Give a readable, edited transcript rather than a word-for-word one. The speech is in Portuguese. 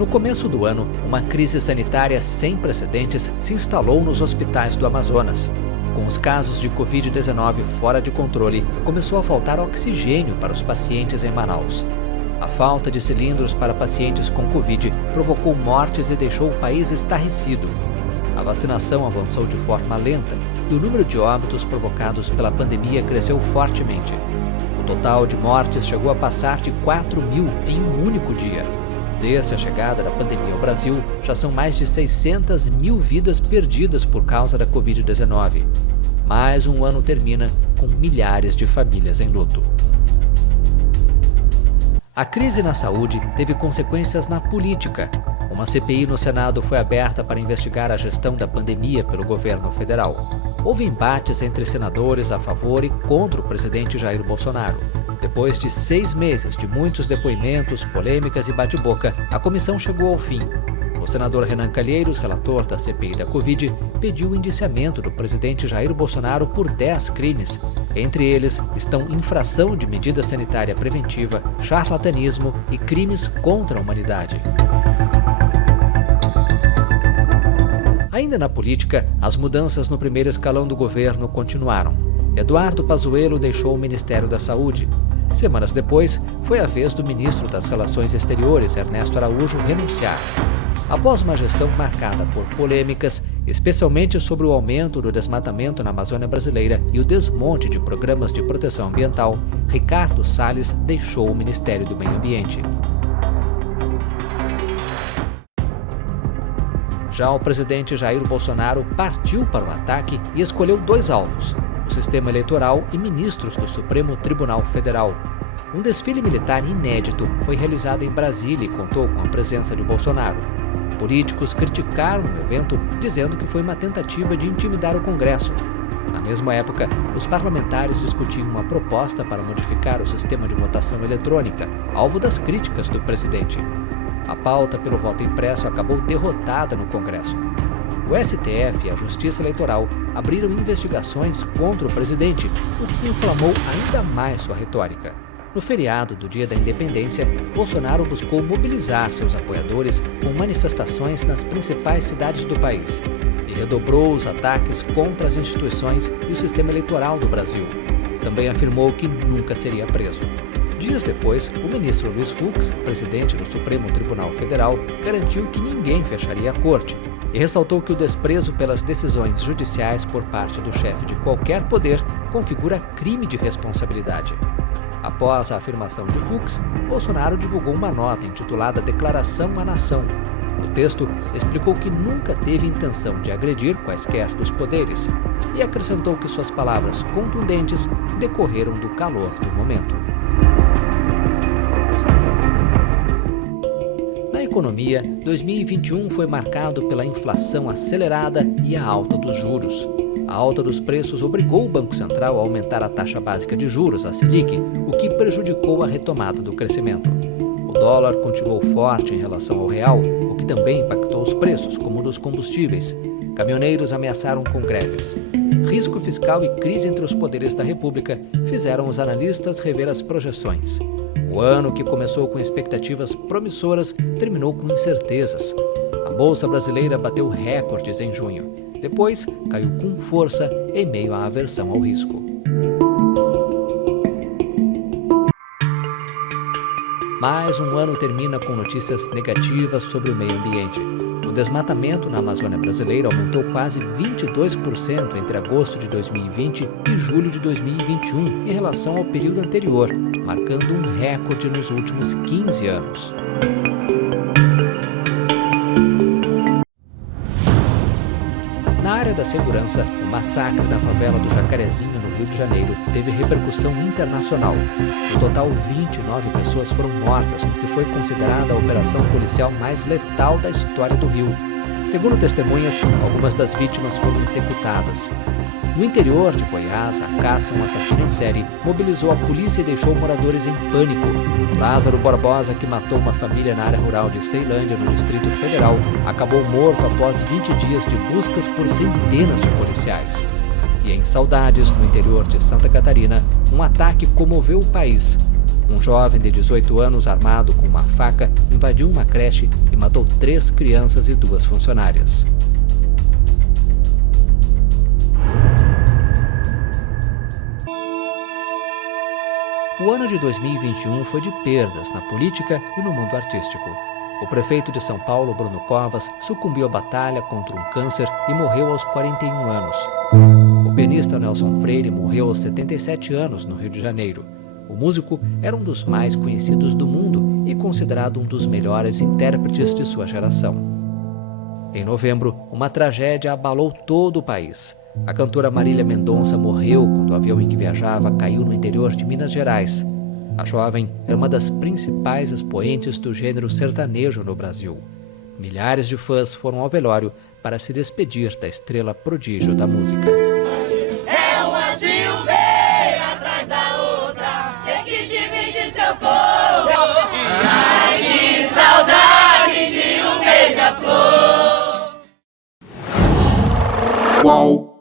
No começo do ano, uma crise sanitária sem precedentes se instalou nos hospitais do Amazonas. Com os casos de Covid-19 fora de controle, começou a faltar oxigênio para os pacientes em Manaus. A falta de cilindros para pacientes com Covid provocou mortes e deixou o país estarrecido. A vacinação avançou de forma lenta e o número de óbitos provocados pela pandemia cresceu fortemente. O total de mortes chegou a passar de 4.000 em um único dia. Desde a chegada da pandemia ao Brasil, já são mais de 600.000 vidas perdidas por causa da Covid-19. Mais um ano termina com milhares de famílias em luto. A crise na saúde teve consequências na política. Uma CPI no Senado foi aberta para investigar a gestão da pandemia pelo governo federal. Houve embates entre senadores a favor e contra o presidente Jair Bolsonaro. Depois de 6 meses de muitos depoimentos, polêmicas e bate-boca, a comissão chegou ao fim. O senador Renan Calheiros, relator da CPI da Covid, pediu o indiciamento do presidente Jair Bolsonaro por 10 crimes. Entre eles estão infração de medida sanitária preventiva, charlatanismo e crimes contra a humanidade. Ainda na política, as mudanças no primeiro escalão do governo continuaram. Eduardo Pazuello deixou o Ministério da Saúde. Semanas depois, foi a vez do ministro das Relações Exteriores, Ernesto Araújo, renunciar. Após uma gestão marcada por polêmicas, especialmente sobre o aumento do desmatamento na Amazônia brasileira e o desmonte de programas de proteção ambiental, Ricardo Salles deixou o Ministério do Meio Ambiente. Já o presidente Jair Bolsonaro partiu para o ataque e escolheu 2 alvos: o sistema eleitoral e ministros do Supremo Tribunal Federal. Um desfile militar inédito foi realizado em Brasília e contou com a presença de Bolsonaro. Políticos criticaram o evento, dizendo que foi uma tentativa de intimidar o Congresso. Na mesma época, os parlamentares discutiam uma proposta para modificar o sistema de votação eletrônica, alvo das críticas do presidente. A pauta pelo voto impresso acabou derrotada no Congresso. O STF e a Justiça Eleitoral abriram investigações contra o presidente, o que inflamou ainda mais sua retórica. No feriado do Dia da Independência, Bolsonaro buscou mobilizar seus apoiadores com manifestações nas principais cidades do país e redobrou os ataques contra as instituições e o sistema eleitoral do Brasil. Também afirmou que nunca seria preso. Dias depois, o ministro Luiz Fux, presidente do Supremo Tribunal Federal, garantiu que ninguém fecharia a corte e ressaltou que o desprezo pelas decisões judiciais por parte do chefe de qualquer poder configura crime de responsabilidade. Após a afirmação de Fux, Bolsonaro divulgou uma nota intitulada Declaração à Nação. O texto explicou que nunca teve intenção de agredir quaisquer dos poderes e acrescentou que suas palavras contundentes decorreram do calor do momento. Na economia, 2021 foi marcado pela inflação acelerada e a alta dos juros. A alta dos preços obrigou o Banco Central a aumentar a taxa básica de juros, a Selic, o que prejudicou a retomada do crescimento. O dólar continuou forte em relação ao real, o que também impactou os preços, como dos combustíveis. Caminhoneiros ameaçaram com greves. Risco fiscal e crise entre os poderes da República fizeram os analistas rever as projeções. O ano, que começou com expectativas promissoras, terminou com incertezas. A Bolsa Brasileira bateu recordes em junho. Depois, caiu com força em meio à aversão ao risco. Mais um ano termina com notícias negativas sobre o meio ambiente. O desmatamento na Amazônia brasileira aumentou quase 22% entre agosto de 2020 e julho de 2021 em relação ao período anterior, marcando um recorde nos últimos 15 anos. Na área da segurança, o massacre na favela do Jacarezinho, no Rio de Janeiro, teve repercussão internacional. No total, 29 pessoas foram mortas, no que foi considerada a operação policial mais letal da história do Rio. Segundo testemunhas, algumas das vítimas foram executadas. No interior de Goiás, a caça a um assassino em série mobilizou a polícia e deixou moradores em pânico. Lázaro Barbosa, que matou uma família na área rural de Ceilândia, no Distrito Federal, acabou morto após 20 dias de buscas por centenas de policiais. E em Saudades, no interior de Santa Catarina, um ataque comoveu o país. Um jovem de 18 anos armado com uma faca invadiu uma creche e matou 3 crianças e 2 funcionárias. O ano de 2021 foi de perdas na política e no mundo artístico. O prefeito de São Paulo, Bruno Covas, sucumbiu à batalha contra um câncer e morreu aos 41 anos. O pianista Nelson Freire morreu aos 77 anos no Rio de Janeiro. O músico era um dos mais conhecidos do mundo e considerado um dos melhores intérpretes de sua geração. Em novembro, uma tragédia abalou todo o país. A cantora Marília Mendonça morreu quando o avião em que viajava caiu no interior de Minas Gerais. A jovem era uma das principais expoentes do gênero sertanejo no Brasil. Milhares de fãs foram ao velório para se despedir da estrela prodígio da música. É uma ciumeira atrás da outra, tem que dividir seu corpo. Ai, que saudade de um beija-flor. Qual?